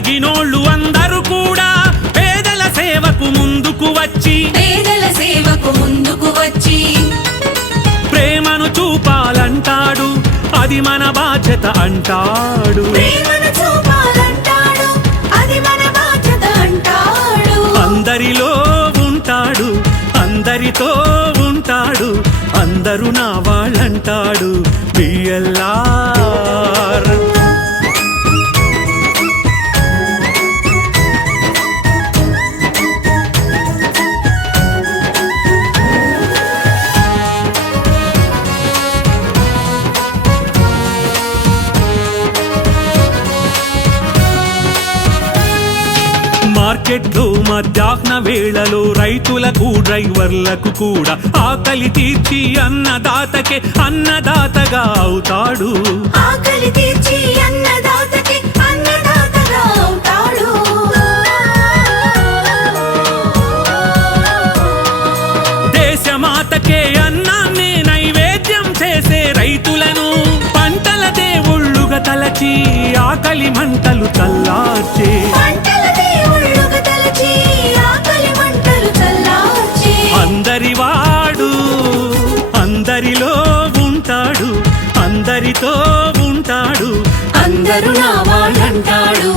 కలిగినోళ్ళు అందరూ కూడా పేదల సేవకు ముందుకు వచ్చి పేదల సేవకు ముందుకు వచ్చి. ప్రేమను చూపాలంటాడు అది మన బాధ్యత అంటాడు. అందరిలో ఉంటాడు అందరితో ఉంటాడు అందరూ నా వాళ్ళంటాడు. బిఎల్ఆర్ మార్కెట్లో మధ్యాహ్న వేళలో రైతులకు డ్రైవర్లకు కూడా ఆకలి తీర్చి అన్నదాతకే అన్నదాతగా అవుతాడు. ఆకలి తీర్చి అన్నదాతకి అన్నదాతగా అవుతాడు. దేశమాతకే అన్నాన్ని నైవేద్యం చేసే రైతులను పంటల దేవుళ్ళుగా తలచి ఆకలి మంటలు చల్లార్చే. పంటల దేవుళ్ళుగా తలచి ఆకలి మంటలు చల్లార్చి అందరి వాడు అందరిలో ఉంటాడు అందరితో ఉంటాడు. అందరూ నా వాళ్ళంటాడు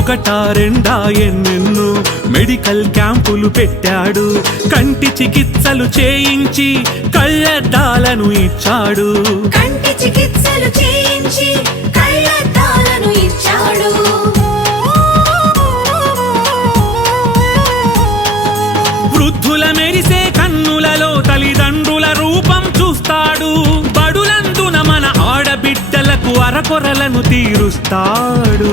ఒకటా రెండా ఎన్నెన్నో మెడికల్ క్యాంపులు పెట్టాడు. కంటి చికిత్సలు చేయించి కళ్ళద్దాలను ఇచ్చాడు. కంటి చికిత్సలు చేయించి కళ్ళద్దాలను ఇచ్చాడు. వృద్ధుల మెరిసే కన్నులలో తల్లిదండ్రుల రూపం చూస్తాడు. బడులందున మన ఆడబిడ్డలకు అరకొరలను తీరుస్తాడు.